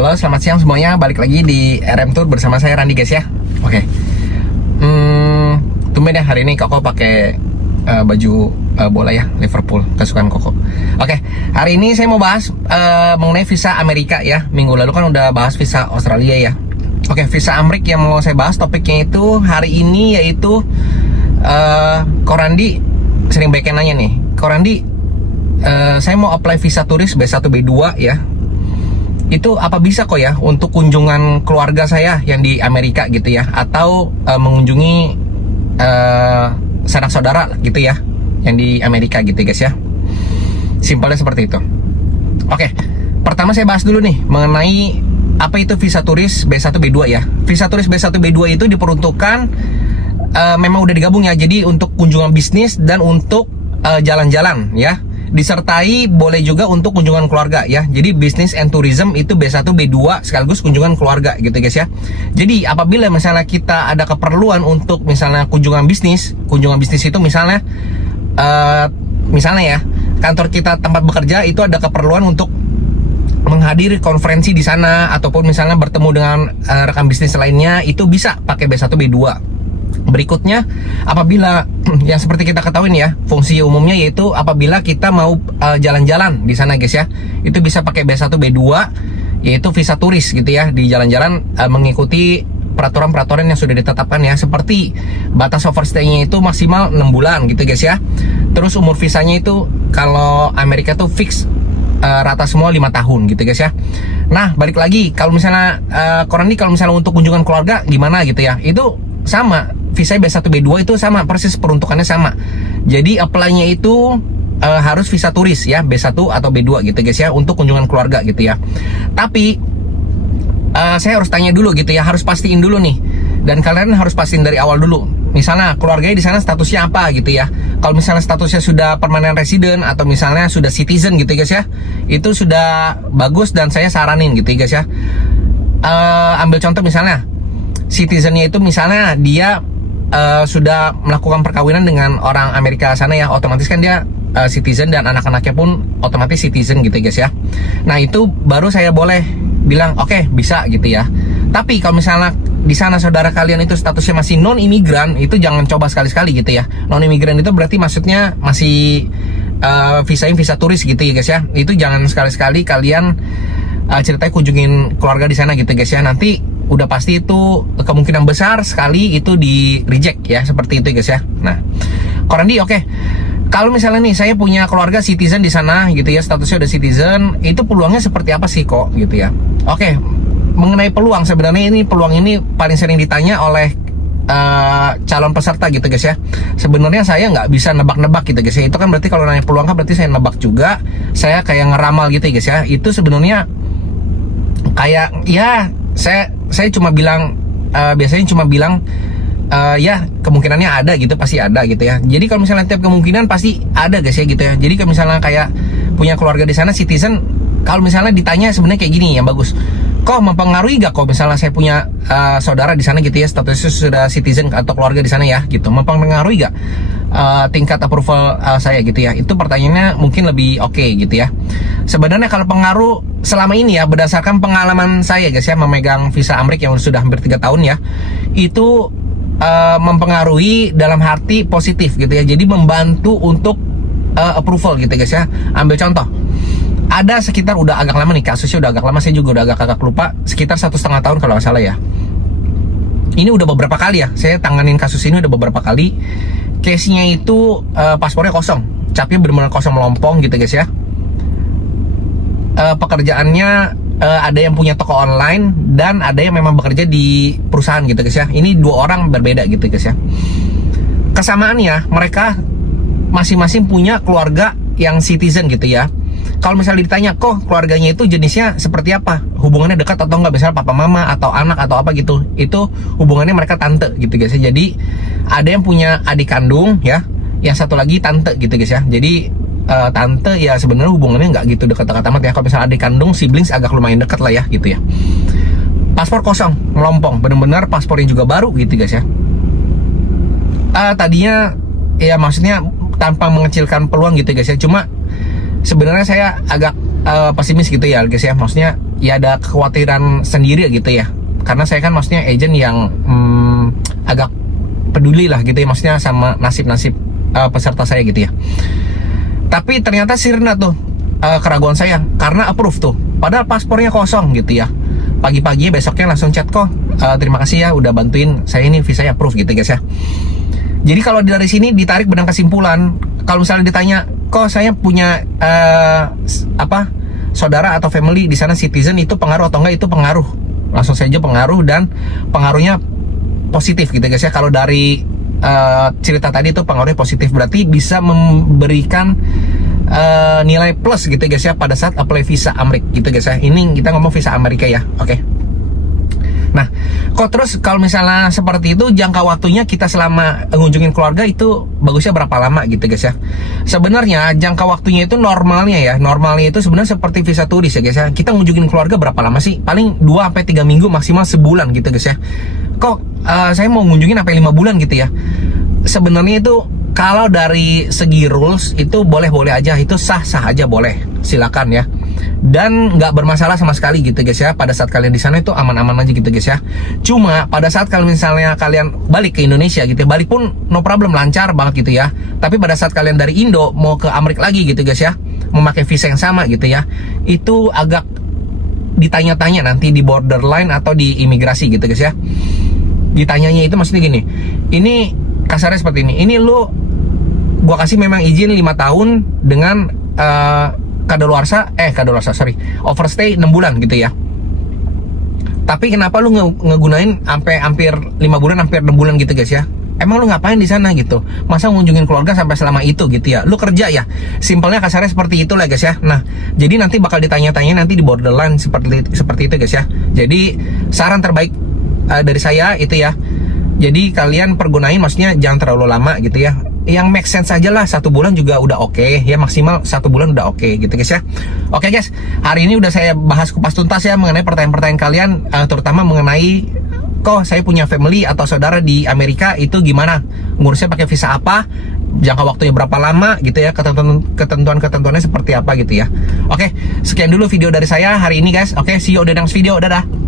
Halo, selamat siang semuanya. Balik lagi di RM Tour bersama saya Randi guys ya. Oke. Tumben ya hari ini Koko pakai baju bola ya, Liverpool, kesukaan Koko. Oke, hari ini saya mau bahas mengenai visa Amerika ya. Minggu lalu kan udah bahas visa Australia ya. Oke, visa Amerika yang mau saya bahas topiknya itu hari ini yaitu Korandi sering banyak yang nanya nih. Korandi, saya mau apply visa turis B1 B2 ya. Itu apa bisa kok ya untuk kunjungan keluarga saya yang di Amerika gitu ya, atau mengunjungi sanak saudara gitu ya yang di Amerika gitu guys ya. Simpelnya seperti itu. Oke, pertama saya bahas dulu nih mengenai apa itu visa turis B1 B2 ya. Visa turis B1 B2 itu diperuntukkan memang udah digabung ya, jadi untuk kunjungan bisnis dan untuk jalan-jalan ya. Disertai boleh juga untuk kunjungan keluarga ya. Jadi business and tourism itu B1 B2 sekaligus kunjungan keluarga gitu guys ya. Jadi apabila misalnya kita ada keperluan untuk misalnya kunjungan bisnis itu misalnya ya kantor kita tempat bekerja itu ada keperluan untuk menghadiri konferensi di sana ataupun misalnya bertemu dengan rekan bisnis lainnya, itu bisa pakai B1 B2. Berikutnya, apabila yang seperti kita ketahui ya, fungsi umumnya yaitu apabila kita mau jalan-jalan di sana guys ya, itu bisa pakai B1 B2 yaitu visa turis gitu ya, di jalan-jalan mengikuti peraturan-peraturan yang sudah ditetapkan ya, seperti batas overstay-nya itu maksimal 6 bulan gitu guys ya. Terus umur visanya itu kalau Amerika tuh fix rata semua 5 tahun gitu guys ya. Nah, balik lagi kalau misalnya Korandi kalau misalnya untuk kunjungan keluarga gimana gitu ya, itu sama, visa B1 B2 itu sama, persis peruntukannya sama. Jadi apply-nya itu harus visa turis ya, B1 atau B2 gitu guys ya, untuk kunjungan keluarga gitu ya. Tapi saya harus tanya dulu gitu ya, harus pastiin dulu nih. Dan kalian harus pastiin dari awal dulu. Misalnya keluarganya di sana statusnya apa gitu ya. Kalau misalnya statusnya sudah permanent resident atau misalnya sudah citizen gitu guys ya, itu sudah bagus dan saya saranin gitu guys ya. Ambil contoh misalnya citizennya itu misalnya dia sudah melakukan perkawinan dengan orang Amerika sana ya, otomatis kan dia citizen dan anak-anaknya pun otomatis citizen gitu guys ya. Nah itu baru saya boleh bilang oke, bisa gitu ya. Tapi kalau misalnya di sana saudara kalian itu statusnya masih non imigran, itu jangan coba sekali-sekali gitu ya. Non imigran itu berarti maksudnya masih visa turis gitu ya guys ya. Itu jangan sekali-sekali kalian ceritanya kunjungin keluarga di sana gitu guys ya. Nanti udah pasti itu kemungkinan besar sekali itu di reject ya, seperti itu guys ya. Nah, Korandi oke. Kalau misalnya nih saya punya keluarga citizen di sana gitu ya, statusnya udah citizen, itu peluangnya seperti apa sih kok gitu ya. Oke, mengenai peluang, sebenarnya ini peluang ini paling sering ditanya oleh calon peserta gitu guys ya. Sebenarnya saya nggak bisa nebak-nebak gitu guys ya. Itu kan berarti kalau nanya peluang kan berarti saya nebak juga, saya kayak ngeramal gitu guys ya. Itu sebenarnya kayak ya saya cuma bilang biasanya cuma bilang ya kemungkinannya ada gitu, pasti ada gitu ya. Jadi kalau misalnya tiap kemungkinan pasti ada guys ya gitu ya. Jadi kalau misalnya kayak punya keluarga di sana citizen, kalau misalnya ditanya sebenarnya kayak gini yang bagus, kok mempengaruhi gak kok misalnya saya punya saudara di sana gitu ya, statusnya sudah citizen atau keluarga di sana ya gitu, mempengaruhi gak tingkat approval saya gitu ya. Itu pertanyaannya mungkin lebih oke gitu ya. Sebenarnya kalau pengaruh selama ini ya, berdasarkan pengalaman saya guys ya, memegang visa Amerika yang sudah hampir 3 tahun ya, itu mempengaruhi dalam arti positif gitu ya. Jadi membantu untuk approval gitu guys ya. Ambil contoh, ada sekitar udah agak lama nih kasusnya, udah agak lama, saya juga udah agak lupa, sekitar 1,5 tahun kalau nggak salah ya. Ini udah beberapa kali ya saya tanganin kasus ini, udah beberapa kali. Case-nya itu paspornya kosong, capnya benar-benar kosong melompong gitu guys ya. Pekerjaannya ada yang punya toko online dan ada yang memang bekerja di perusahaan gitu guys ya. Ini 2 orang berbeda gitu guys ya. Kesamaannya mereka masing-masing punya keluarga yang citizen gitu ya. Kalau misalnya ditanya kok keluarganya itu jenisnya seperti apa, hubungannya dekat atau enggak, misalnya papa mama atau anak atau apa gitu, itu hubungannya mereka tante gitu guys ya. Jadi ada yang punya adik kandung ya, yang satu lagi tante gitu guys ya. Jadi tante ya sebenarnya hubungannya nggak gitu dekat-dekat amat ya. Kalau misalnya adik kandung, siblings agak lumayan dekat lah ya gitu ya. Paspor kosong, melompong, bener-bener paspornya juga baru gitu guys ya. Tadinya ya maksudnya tanpa mengecilkan peluang gitu guys ya, cuma sebenarnya saya agak pesimis gitu ya guys ya. Maksudnya ya ada kekhawatiran sendiri gitu ya, karena saya kan maksudnya agent yang agak peduli lah gitu ya, maksudnya sama nasib-nasib peserta saya gitu ya. Tapi ternyata sirna tuh keraguan saya, karena approve tuh, padahal paspornya kosong gitu ya. Pagi-pagi besoknya langsung chat, kok terima kasih ya udah bantuin saya, ini visanya approve gitu guys ya. Jadi kalau dari sini ditarik benang kesimpulan, kalau misalnya ditanya, kok saya punya saudara atau family di sana citizen, itu pengaruh atau enggak? Itu pengaruh, langsung saja pengaruh, dan pengaruhnya positif gitu guys ya. Kalau dari cerita tadi itu pengaruhnya positif, berarti bisa memberikan nilai plus gitu guys ya pada saat apply visa Amerika gitu guys ya. Ini kita ngomong visa Amerika ya, oke. Nah, kok terus kalau misalnya seperti itu, jangka waktunya kita selama ngunjungin keluarga itu bagusnya berapa lama gitu guys ya. Sebenarnya jangka waktunya itu normalnya itu sebenarnya seperti visa turis ya guys ya. Kita ngunjungin keluarga berapa lama sih? Paling 2-3 minggu, maksimal sebulan gitu guys ya. Kok saya mau ngunjungin sampai 5 bulan gitu ya. Sebenarnya itu kalau dari segi rules itu boleh-boleh aja, itu sah-sah aja, boleh, silakan ya. Dan nggak bermasalah sama sekali gitu guys ya. Pada saat kalian di sana itu aman-aman aja gitu guys ya. Cuma pada saat kalau misalnya kalian balik ke Indonesia gitu ya, balik pun no problem, lancar banget gitu ya. Tapi pada saat kalian dari Indo mau ke Amerika lagi gitu guys ya, memakai visa yang sama gitu ya, itu agak ditanya-tanya nanti di borderline atau di imigrasi gitu guys ya. Ditanyanya itu maksudnya gini, ini kasarnya seperti ini lu gua kasih memang izin 5 tahun dengan overstay 6 bulan gitu ya. Tapi kenapa lu ngegunain sampai hampir 5 bulan, hampir 6 bulan gitu guys ya? Emang lu ngapain di sana gitu? Masa ngunjungin keluarga sampai selama itu gitu ya? Lu kerja ya? Simpelnya kasarnya seperti itu lah guys ya. Nah, jadi nanti bakal ditanya-tanya nanti di borderline seperti itu guys ya. Jadi saran terbaik dari saya itu ya, jadi kalian pergunain maksudnya jangan terlalu lama gitu ya. Yang make sense aja lah, 1 bulan juga udah oke ya, maksimal 1 bulan udah oke gitu guys ya. Oke guys, hari ini udah saya bahas kupas tuntas ya mengenai pertanyaan-pertanyaan kalian, terutama mengenai kok saya punya family atau saudara di Amerika itu gimana ngurusnya, pakai visa apa, jangka waktunya berapa lama gitu ya, ketentuan-ketentuannya seperti apa gitu ya. Oke, sekian dulu video dari saya hari ini guys. Oke, see you on the next video, dadah.